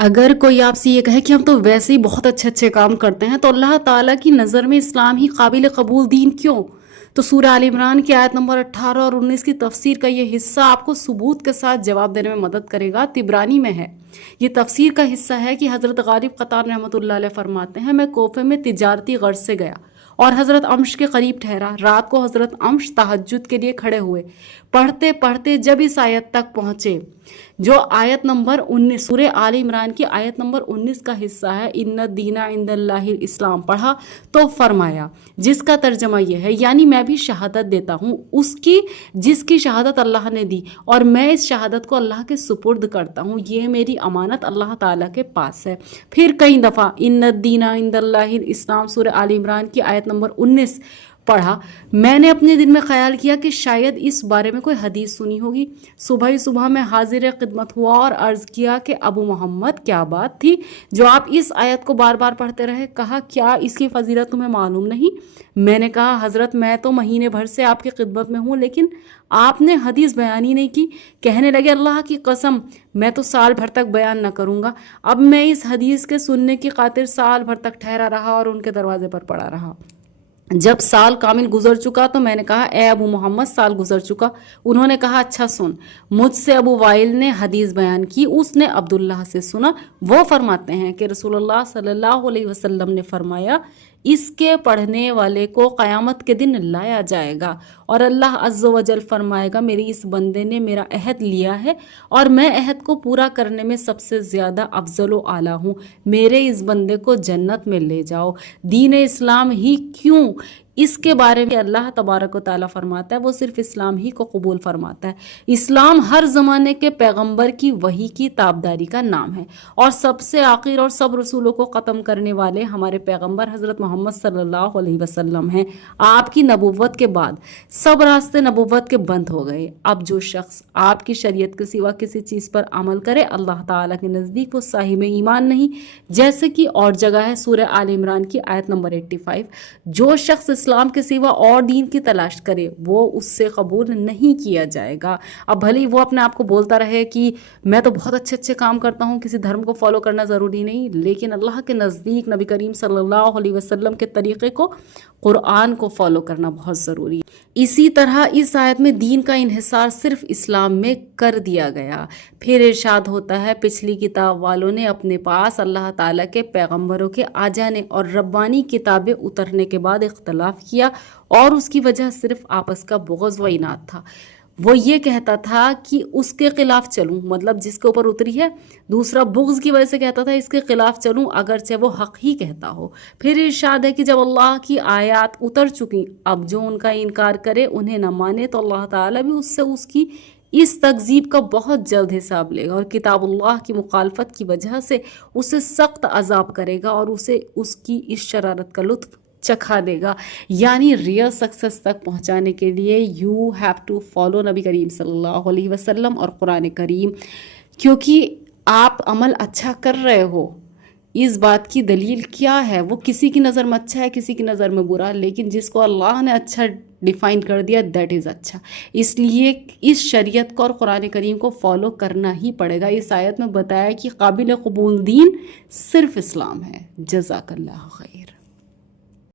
اگر کوئی آپ سے یہ کہے کہ ہم تو ویسے ہی بہت اچھے اچھے کام کرتے ہیں تو اللہ تعالیٰ کی نظر میں اسلام ہی قابل قبول دین کیوں؟ تو سورہ آل عمران کی آیت نمبر 18 اور 19 کی تفسیر کا یہ حصہ آپ کو ثبوت کے ساتھ جواب دینے میں مدد کرے گا۔ طبرانی میں ہے، یہ تفسیر کا حصہ ہے کہ حضرت غالب قطار رحمۃ اللہ علیہ فرماتے ہیں، میں کوفے میں تجارتی غرض سے گیا اور حضرت عمش کے قریب ٹھہرا۔ رات کو حضرت عمش تہجد کے لیے کھڑے ہوئے، پڑھتے پڑھتے جب اس آیت تک پہنچے جو آیت نمبر 19 سورہ آل عمران کی آیت نمبر 19 کا حصہ ہے، ان الدین عند اللہ الاسلام، پڑھا تو فرمایا، جس کا ترجمہ یہ ہے، یعنی میں بھی شہادت دیتا ہوں اس کی جس کی شہادت اللہ نے دی، اور میں اس شہادت کو اللہ کے سپرد کرتا ہوں، یہ میری امانت اللہ تعالیٰ کے پاس ہے۔ پھر کئی دفعہ ان الدین عند اللہ الاسلام سورہ آل عمران کی آیت نمبر 19 پڑھا۔ میں نے اپنے دل میں خیال کیا کہ شاید اس بارے میں کوئی حدیث سنی ہوگی۔ صبح میں حاضر خدمت ہوا اور عرض کیا کہ ابو محمد کیا بات تھی جو آپ اس آیت کو بار بار پڑھتے رہے؟ کہا کیا اس کی فضیلت تمہیں معلوم نہیں؟ میں نے کہا حضرت میں تو مہینے بھر سے آپ کی خدمت میں ہوں لیکن آپ نے حدیث بیان ہی نہیں کی۔ کہنے لگے اللہ کی قسم میں تو سال بھر تک بیان نہ کروں گا۔ اب میں اس حدیث کے سننے کی خاطر سال بھر تک ٹھہرا رہا اور ان کے دروازے پر پڑا رہا۔ جب سال کامل گزر چکا تو میں نے کہا اے ابو محمد سال گزر چکا۔ انہوں نے کہا اچھا سن، مجھ سے ابو وائل نے حدیث بیان کی، اس نے عبداللہ سے سنا، وہ فرماتے ہیں کہ رسول اللہ صلی اللہ علیہ وسلم نے فرمایا، اس کے پڑھنے والے کو قیامت کے دن لایا جائے گا اور اللہ عز و جل فرمائے گا میری اس بندے نے میرا عہد لیا ہے اور میں عہد کو پورا کرنے میں سب سے زیادہ افضل و اعلیٰ ہوں، میرے اس بندے کو جنت میں لے جاؤ۔ دین اسلام ہی کیوں؟ اس کے بارے میں اللہ تبارک و تعالیٰ فرماتا ہے وہ صرف اسلام ہی کو قبول فرماتا ہے۔ اسلام ہر زمانے کے پیغمبر کی وحی کی تابداری کا نام ہے اور سب سے آخر اور سب رسولوں کو ختم کرنے والے ہمارے پیغمبر حضرت محمد صلی اللہ علیہ وسلم ہیں۔ آپ کی نبوت کے بعد سب راستے نبوت کے بند ہو گئے۔ اب جو شخص آپ کی شریعت کے سوا کسی چیز پر عمل کرے اللہ تعالیٰ کے نزدیک وہ صاحب ایمان نہیں، جیسے کہ اور جگہ ہے سورہ آل عمران کی آیت نمبر 85، جو شخص اسلام کے سوا اور دین کی تلاش کرے وہ اس سے قبول نہیں کیا جائے گا۔ اب بھلے وہ اپنے آپ کو بولتا رہے کہ میں تو بہت اچھے اچھے کام کرتا ہوں، کسی دھرم کو فالو کرنا ضروری نہیں، لیکن اللہ کے نزدیک نبی کریم صلی اللہ علیہ وسلم کے طریقے کو، قرآن کو فالو کرنا بہت ضروری ہے۔ اسی طرح اس آیت میں دین کا انحصار صرف اسلام میں کر دیا گیا۔ پھر ارشاد ہوتا ہے پچھلی کتاب والوں نے اپنے پاس اللہ تعالیٰ کے پیغمبروں کے آ جانے اور ربانی کتابیں اترنے کے بعد اختلاف کیا اور اس کی وجہ صرف آپس کا بغض و عناد تھا۔ وہ یہ کہتا تھا کہ اس کے خلاف چلوں، مطلب جس کے اوپر اتری ہے، دوسرا بغض کی وجہ سے کہتا تھا اس کے خلاف چلوں اگرچہ وہ حق ہی کہتا ہو۔ پھر ارشاد ہے کہ جب اللہ کی آیات اتر چکی اب جو ان کا انکار کرے انہیں نہ مانے تو اللہ تعالیٰ بھی اس کی اس تکذیب کا بہت جلد حساب لے گا اور کتاب اللہ کی مخالفت کی وجہ سے اسے سخت عذاب کرے گا اور اسے اس کی اس شرارت کا لطف چکھا دے گا۔ یعنی ریئل سکسس تک پہنچانے کے لیے یو ہیو ٹو فالو نبی کریم صلی اللہ علیہ وسلم اور قرآن کریم، کیونکہ آپ عمل اچھا کر رہے ہو۔ اس بات کی دلیل کیا ہے؟ وہ کسی کی نظر میں اچھا ہے، کسی کی نظر میں برا، لیکن جس کو اللہ نے اچھا ڈیفائن کر دیا دیٹ از اچھا، اس لیے اس شریعت کو اور قرآن کریم کو فالو کرنا ہی پڑے گا۔ اس آیت میں بتایا کہ قابل قبول دین صرف اسلام ہے۔ جزاک اللہ خیر۔